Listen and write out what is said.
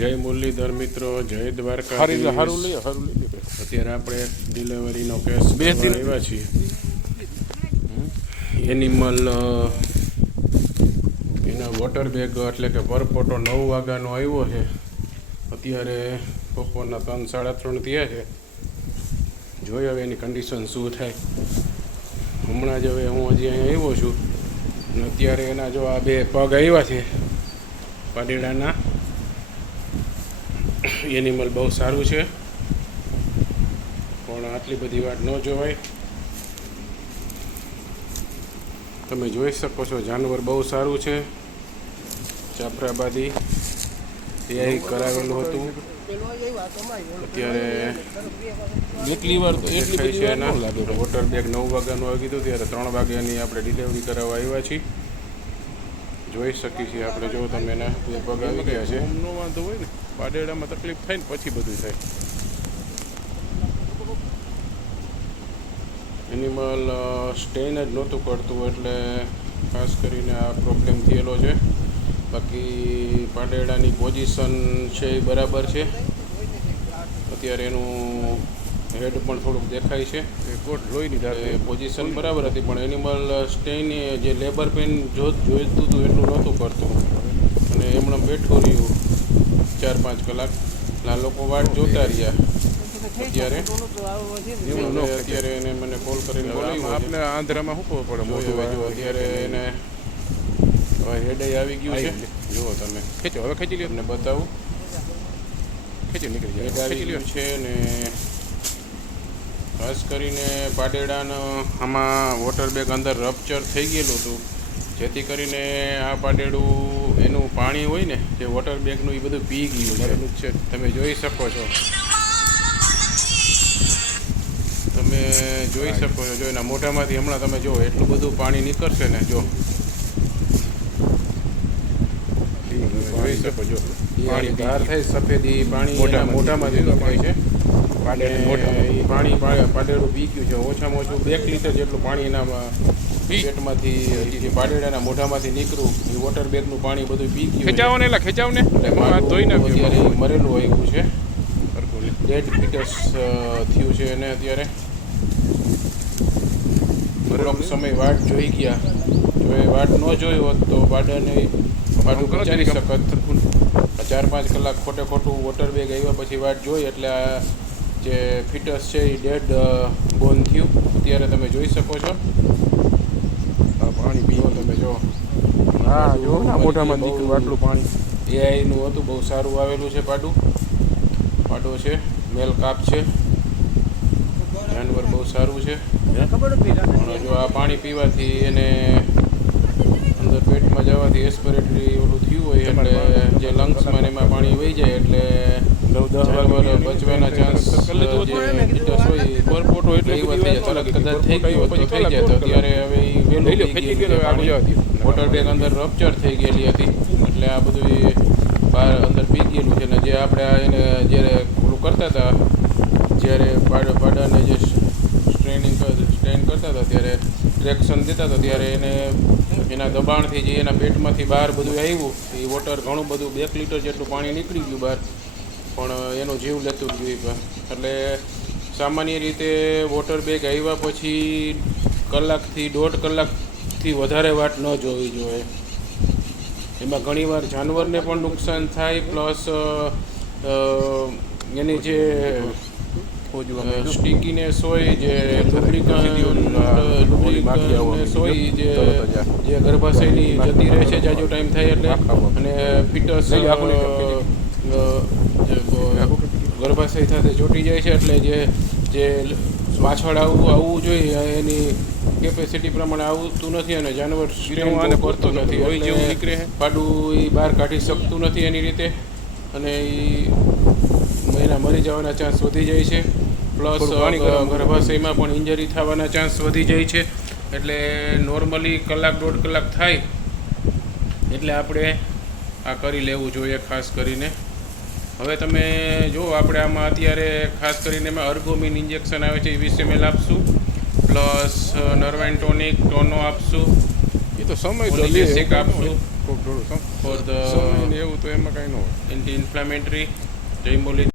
જય મુરલીધર મિત્રો, જય દ્વારકા. અત્યારે આપણે ડિલિવરીનો કેસ આવ્યા છીએ. એનિમલ એના વોટર બેગ એટલે કે પરપોટો 9 વાગ્યાનો આવ્યો છે. અત્યારે બપોરના 3 સાડા 3 થયા છે. જોઈએ હવે એની કન્ડિશન શું થાય. હમણાં જ હવે હું હજી અહીંયા આવ્યો છું અને અત્યારે એના જો આ 2 પગ આવ્યા છે પાડીડાના. એનિમલ બહુ સારું છે, પણ આટલી બધી વાત ન જોવાય. તમે જોઈ શકો છો, જાનવર બહુ સારું છે. જાફરાબાદી એઆઈ કરાવેલું હતું. અત્યારે એટલી વાર તો એટલી છે એના વોટર બેગ 9 વાગ્યાનું આવી ગયું. ત્યારે 3 વાગ્યાની આપણે ડિલિવરી કરાવવા આવ્યા છીએ. જોઈ શકીએ છીએ આપણે. જો તમે એના 2 પગ આવી ગયા છે. નો વાંધો હોય ને, પાડેડામાં તકલીફ થાય ને પછી બધું થાય. એનિમલ સ્ટેન જ નહોતું કરતું, એટલે ખાસ કરીને આ પ્રોબ્લેમ થયેલો છે. બાકી પાડેડાની પોઝિશન છે એ બરાબર છે. અત્યારે એનું હેડ પણ થોડુંક દેખાય છે. કોટ લોહીની જાતે પોઝિશન બરાબર હતી, પણ એનિમલ સ્ટેન જે લેબર પેન જોઈતું હતું એટલું નહોતું કરતું અને એમણે બેઠું રહ્યું 4-5 કલાક. આ લોકો વાટ જોતા રહ્યા. અત્યારે એને મને કોલ કરીને બોલાવ્યો. આપણે આંધ્રામાં શું ખબર પડે મોટું. અત્યારે એને હેડ આવી ગયું છે. જુઓ તમે, ખેંચો, હવે ખેંચી લ્યો તમને બતાવું. ખેંચી નીકળી જાય. હેડ આવી ગયું છે ને ખાસ કરીને પાડેડાનો આમાં વોટર બેગ અંદર રપ્ચર થઈ ગયેલું હતું, જેથી કરીને આ પાડેડું એનું પાણી હોય ને જે વોટર બેગનું એ બધું પી ગયું છે. તમે જોઈ શકો છો. તમે જોઈ શકો છો. જો એના મોઢામાંથી હમણાં તમે જો એટલું બધું પાણી નીકળશે ને. જો જોઈ શકો છો, પાણી બહાર થાય સફેદી પાણી મોઢામાંથી નીકળે છે. એ પાણી પાડેડું પી ગયું છે. ઓછામાં ઓછું 2 લિટર જેટલું પાણી એના પેટમાંથી પાડેડાના મોઢામાંથી નીકળ્યું. એ વોટર બેગનું પાણી બધું પી ગયું. ખેંચાવો ને, એટલે ખેંચાવો ને, ધોઈ નાખ્યું. અત્યારે મરેલું આવ્યું છે. ડેડ ફિટસ થયું છે એને. અત્યારે થોડોક સમય વાટ જોઈ ગયા. જો એ વાટ ન જોઈ હોત તો પાડું બચાવી શકત. 4-5 કલાક ખોટું વોટર બેગ આવ્યા પછી વાટ જોઈ એટલે આ જે ફિટસ છે એ ડેડ બોર્ન થયું. અત્યારે તમે જોઈ શકો છો. પાણી પીવો તમે. જો હા, જો મોઢામાં નીકળ્યું આટલું પાણી. એઆઈનું હતું, બહુ સારું આવેલું છે. પાડો છે, મેલ કાપ છે. જાનવર બહુ સારું છે. પણ જો આ પાણી પીવાથી એને અંદર પેટમાં જવાથી એસ્પિરેટરી ઓલું થયું હોય એટલે જે લંગ્સમાં એમાં પાણી વહી જાય એટલે જાનવર બચવાના ચાન્સ જે ફિટસ હોય પરપોટો એટલે કદાચ થઈ ગયો તો થઈ જાય. તો અત્યારે હવે વહેલું વોટર બેગ અંદર રપ્ચર થઈ ગયેલી હતી એટલે આ બધું બહાર અંદર પી ગયેલું છે. ને જે આપણે એને જ્યારે ઓલું કરતા હતા, જ્યારે પાડાને જે સ્ટ્રેન કરતા હતા ત્યારે ટ્રેક્શન દેતા હતા, ત્યારે એને એના દબાણથી જે એના પેટમાંથી બહાર બધું આવ્યું એ વોટર ઘણું બધું 2 લિટર જેટલું પાણી નીકળી ગયું બહાર, પણ એનો જીવ લેતું ગયું. એટલે સામાન્ય રીતે વોટર બેગ આવ્યા પછી કલાકથી 1.5 કલાકથી વધારે વાટ ન જોવી જોઈએ. એમાં ઘણીવાર જાનવરને પણ નુકસાન થાય, પ્લસ એની જે સ્ટીકીનેસ હોય, જે લુબ્રિકન્સ હોય, જે ગર્ભાશયની જતી રહે છે જાજો ટાઈમ થાય એટલે. અને ફિટસ ગર્ભાશય સાથે ચોંટી જાય છે એટલે જે પાછળ આવવું જોઈએ એની કેપેસિટી પ્રમાણે આવતું નથી અને જાનવર સ્ટ્રેન કરતું નથી. હોય જેવું નીકળે પાડું એ બહાર કાઢી શકતું નથી એની રીતે અને એના મરી જવાના ચાન્સ વધી જાય છે. પ્લસ ગર્ભાશયમાં પણ ઇન્જરી થવાના ચાન્સ વધી જાય છે. એટલે નોર્મલી 1-1.5 કલાક થાય એટલે આપણે આ કરી લેવું જોઈએ ખાસ કરીને. હવે તમે જો આપણે આમાં અત્યારે ખાસ કરીને એમાં અર્ગોમિન ઇન્જેક્શન આવે છે, 20 ml આપશું, પ્લસ નર્વાઇન ટોનિક ટોનો આપશું. તો સમય તો Only લે basic આપશું કોક થોડું for the સમય ને એવું તો એમાં કાંઈ ન હોય anti-inflammatory. જય મુરલી.